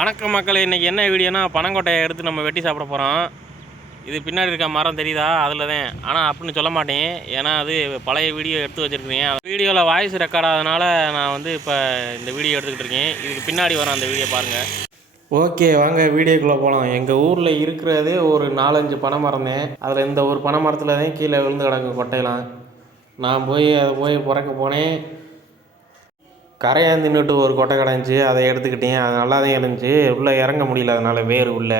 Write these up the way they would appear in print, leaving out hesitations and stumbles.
வணக்கம் மக்களே, இன்றைக்கி என்ன வீடியோனா பனங்கொட்டையை எடுத்து நம்ம வெட்டி சாப்பிட போகிறோம். இது பின்னாடி இருக்க மரம் தெரியுதா, அதில் தான். ஆனால் அப்படின்னு சொல்ல மாட்டேன், ஏன்னா அது பழைய வீடியோ எடுத்து வச்சுருக்கேன். வீடியோவில் வாய்ஸ் ரெக்கார்ட் ஆகிறதுனால நான் வந்து இப்போ இந்த வீடியோ எடுத்துக்கிட்டு இருக்கேன். இதுக்கு பின்னாடி வரும் அந்த வீடியோ பாருங்கள். ஓகே, வாங்க வீடியோக்குள்ளே போகலாம். எங்கள் ஊரில் இருக்கிறதே ஒரு 4-5 பனை மரம் தான். அதில் இந்த ஒரு பனை மரத்தில் தான் கீழே விழுந்து கிடக்கு கொட்டையெல்லாம். நான் அதை பிறக்க போனேன். கரையான் தின்னுட்டு ஒரு கொட்டை கிடந்துச்சு, அதை எடுத்துக்கிட்டேன். அது நல்லா தான் இருந்துச்சு. உள்ளே இறங்க முடியல, அதனால் வேறு உள்ள,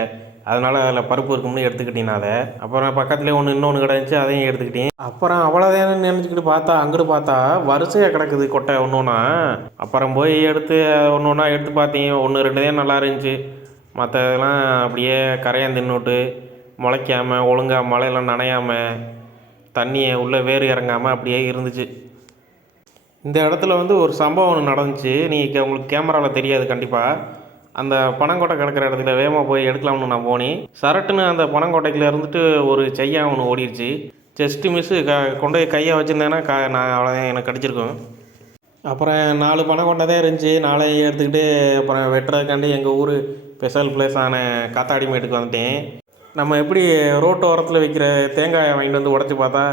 அதனால் அதில் பருப்பு இருக்கும்னு எடுத்துக்கிட்டேன். அதை அப்புறம் பக்கத்துலேயே இன்னொன்று கிடந்துச்சு, அதையும் எடுத்துக்கிட்டேன். அப்புறம் அவ்வளோதான் நினச்சிக்கிட்டு பார்த்தா, அங்கிட்டு பார்த்தா வரிசையாக கிடக்குது கொட்டை ஒன்றுனா. அப்புறம் போய் எடுத்து ஒன்று ஒன்றா எடுத்து பார்த்தேன். 1-2 தான் நல்லா இருந்துச்சு. மற்றதெல்லாம் அப்படியே கரையான் தின்னுட்டு முளைக்காமல், ஒழுங்காக மழையெல்லாம் நனையாமல், தண்ணியை உள்ளே வேறு இறங்காமல் அப்படியே இருந்துச்சு. இந்த இடத்துல ஒரு சம்பவம் ஒன்று நடந்துச்சு. நீங்கள் உங்களுக்கு கேமராவில் தெரியாது கண்டிப்பாக. அந்த பனங்கொட்டை கிடக்கிற இடத்துல வேகமாக போய் எடுக்கலாம்னு நான் போனேன். சரட்டுன்னு அந்த பனங்கொட்டைக்குள்ள இருந்துட்டு ஒரு செய்யா ஒன்று ஓடிடுச்சு. ஜஸ்ட்டு மிஸ்ஸு கொண்டு போய் கையை வச்சுருந்தேன்னா நான் அவ்வளோதான், எனக்கு கடிச்சிருக்கோம். அப்புறம் 4 பனங்கொட்டை தான் இருந்துச்சு. 4 எடுத்துக்கிட்டு அப்புறம் வெட்டுறதுக்காண்டி எங்கள் ஊர் ஸ்பெஷல் பிளேஸான காத்தாடிமேட்டுக்கு வந்துட்டேன். நம்ம எப்படி ரோட்டு ஓரத்தில் வைக்கிற தேங்காயை வாங்கிட்டு வந்து உடச்சி பார்த்தா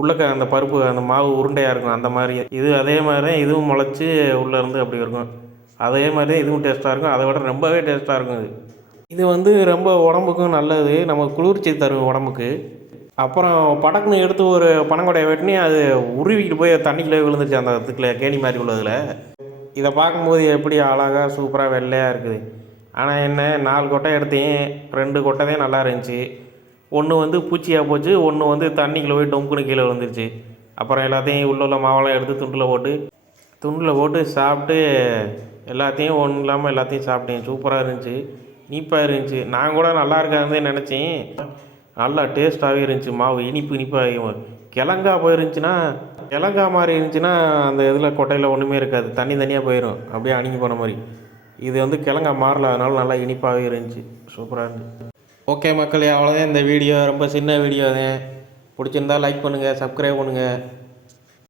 உள்ளக்க அந்த பருப்பு, அந்த மாவு உருண்டையாக இருக்கும், அந்த மாதிரி இது. அதே மாதிரி தான் இதுவும் முளைச்சி உள்ளேருந்து அப்படி இருக்கும். அதே மாதிரி தான் இதுவும் டேஸ்ட்டாக இருக்கும். அதை விட ரொம்பவே டேஸ்ட்டாக இருக்கும். இது ரொம்ப உடம்புக்கும் நல்லது, நம்ம குளிர்ச்சி தரும் உடம்புக்கு. அப்புறம் படக்குன்னு எடுத்து ஒரு பனங்கொடையை வெட்டினி, அது உருவிக்கிட்டு போய் தண்ணிக்குள்ளே விழுந்துருச்சு, அந்த இதுக்குள்ளே கேணி மாதிரி உள்ளதில். இதை பார்க்கும்போது எப்படி அழகாக சூப்பராக வெள்ளையாக இருக்குது. ஆனால் என்ன, 4 கொட்டை எடுத்தேன், 2 கொட்டை தான் நல்லா இருந்துச்சு. ஒன்று பூச்சியாக போச்சு, ஒன்று தண்ணிக்குள்ளே போய் டொம்புன்னு கீழே விழுந்துருச்சு. அப்புறம் எல்லாத்தையும் உள்ள மாவெல்லாம் எடுத்து துண்டில் போட்டு சாப்பிட்டு எல்லாத்தையும் ஒன்றும் இல்லாமல் எல்லாத்தையும் சாப்பிட்டேன். சூப்பராக இருந்துச்சு, இனிப்பாக இருந்துச்சு. நான் கூட நல்லா இருக்காதுன்னு நினச்சேன். நல்லா டேஸ்ட்டாகவே இருந்துச்சு. மாவு இனிப்பாக கிழங்கா போயிருந்துச்சுன்னா, கிழங்கா மாதிரி இருந்துச்சுன்னா அந்த இதில் கொட்டையில் ஒன்றுமே இருக்காது, தனியாக போயிடும், அப்படியே அணுகி போன மாதிரி. இது கிழங்கா மாறல, அதனால நல்லா இனிப்பாகவே இருந்துச்சு, சூப்பராக இருந்துச்சு. ஓகே மக்களே, அவ்வளோதான் இந்த வீடியோ. ரொம்ப சின்ன வீடியோ தான். பிடிச்சிருந்தா லைக் பண்ணுங்கள், சப்ஸ்கிரைப் பண்ணுங்கள்.